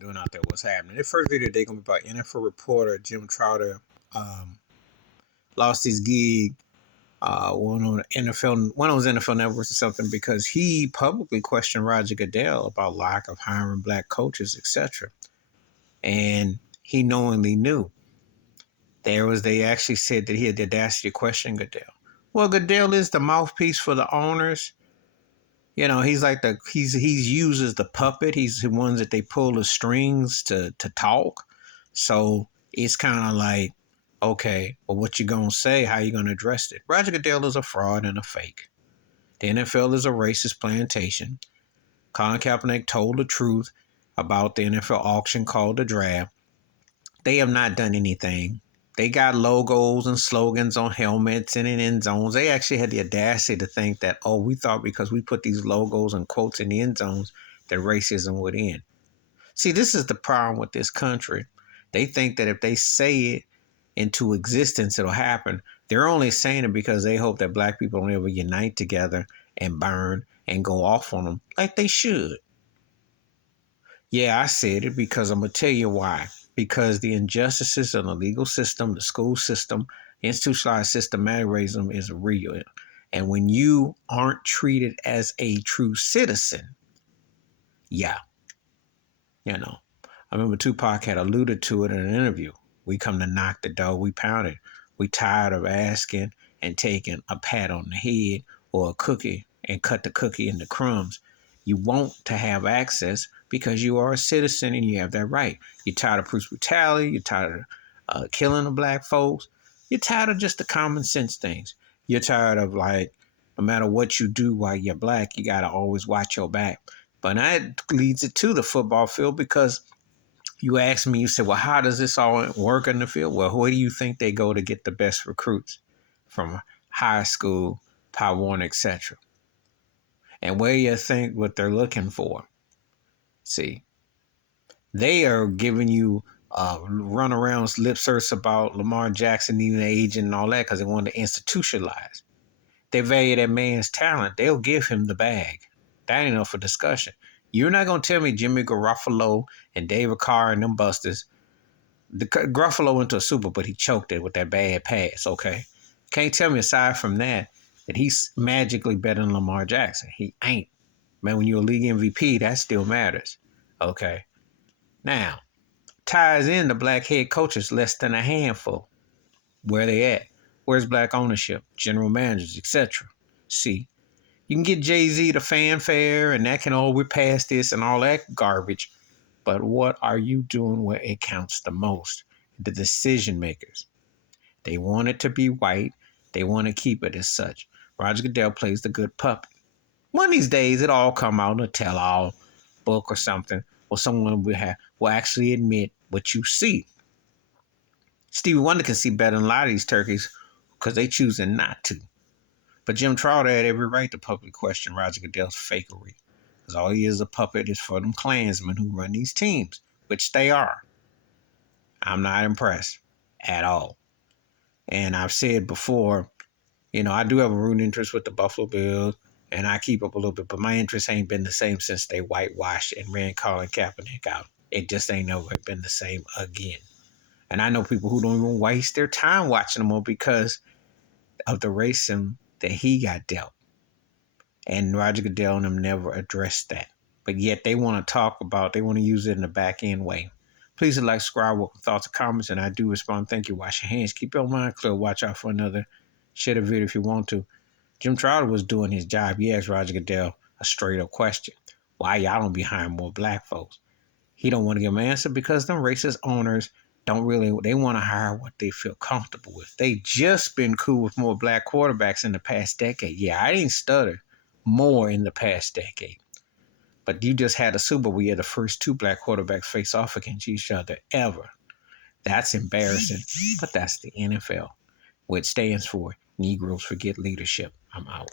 Doing out there, what's happening. The first video they're gonna be about NFL reporter Jim Trotter lost his gig one of those NFL networks or something because he publicly questioned Roger Goodell about lack of hiring black coaches, etc. And he knowingly knew. They actually said that he had the audacity to question Goodell. Well, Goodell is the mouthpiece for the owners. You know, he's like he's used as the puppet. He's the ones that they pull the strings to talk. So it's kind of like, okay, well, what you gonna say? How you gonna address it? Roger Goodell is a fraud and a fake. The NFL is a racist plantation. Colin Kaepernick told the truth about the NFL auction called the draft. They have not done anything. They got logos and slogans on helmets and in end zones. They actually had the audacity to think that, oh, we thought because we put these logos and quotes in the end zones that racism would end. See, this is the problem with this country. They think that if they say it into existence, it'll happen. They're only saying it because they hope that black people don't ever unite together and burn and go off on them like they should. Yeah, I said it because I'm going to tell you why. Because the injustices in the legal system, the school system, institutionalized systematic racism is real. And when you aren't treated as a true citizen, yeah, you know. I remember Tupac had alluded to it in an interview. We come to knock the door, we pound it. We tired of asking and taking a pat on the head or a cookie and cut the cookie into crumbs. You want to have access because you are a citizen and you have that right. You're tired of police brutality. You're tired of killing the black folks. You're tired of just the common sense things. You're tired of, like, no matter what you do while you're black, you got to always watch your back. But that leads it to the football field because you asked me, you said, well, how does this all work in the field? Well, where do you think they go to get the best recruits from high school, Power One, etc.? And where you think what they're looking for? See, they are giving you runarounds, lip service about Lamar Jackson needing an agent and all that because they want to institutionalize. They value that man's talent. They'll give him the bag. That ain't enough for discussion. You're not going to tell me Jimmy Garoppolo and David Carr and them busters. Garoppolo went to a Super Bowl, but he choked it with that bad pass, okay? Can't tell me aside from that he's magically better than Lamar Jackson. He ain't. Man, when you're a league MVP, that still matters, okay? Now, ties in the black head coaches less than a handful. Where they at? Where's black ownership, general managers, etc.? See, you can get Jay-Z to fanfare and that can all we're past this and all that garbage. But what are you doing where it counts the most? The decision makers. They want it to be white. They want to keep it as such. Roger Goodell plays the good puppet. One of these days, it'll all come out in a tell-all book or something, or someone will actually admit what you see. Stevie Wonder can see better than a lot of these turkeys because they choosing not to. But Jim Trotter had every right to publicly question Roger Goodell's fakery. Because all he is a puppet is for them Klansmen who run these teams, which they are. I'm not impressed at all. And I've said before, I do have a rooting interest with the Buffalo Bills, and I keep up a little bit, but my interest ain't been the same since they whitewashed and ran Colin Kaepernick out. It just ain't never been the same again. And I know people who don't even waste their time watching them all because of the racism that he got dealt. And Roger Goodell and them never addressed that. But yet they want to they want to use it in a back end way. Please like, subscribe, welcome thoughts and comments, and I do respond. Thank you. Wash your hands. Keep your mind clear. Watch out for another. Share the video if you want to. Jim Trotter was doing his job. He asked Roger Goodell a straight up question. Why y'all don't be hiring more black folks? He don't want to give him an answer because them racist owners they want to hire what they feel comfortable with. They just been cool with more black quarterbacks in the past decade. Yeah, I didn't stutter. More in the past decade. But you just had a Super Bowl where the first two black quarterbacks face off against each other ever. That's embarrassing, but that's the NFL, which stands for Negroes Forget Leadership. I'm out.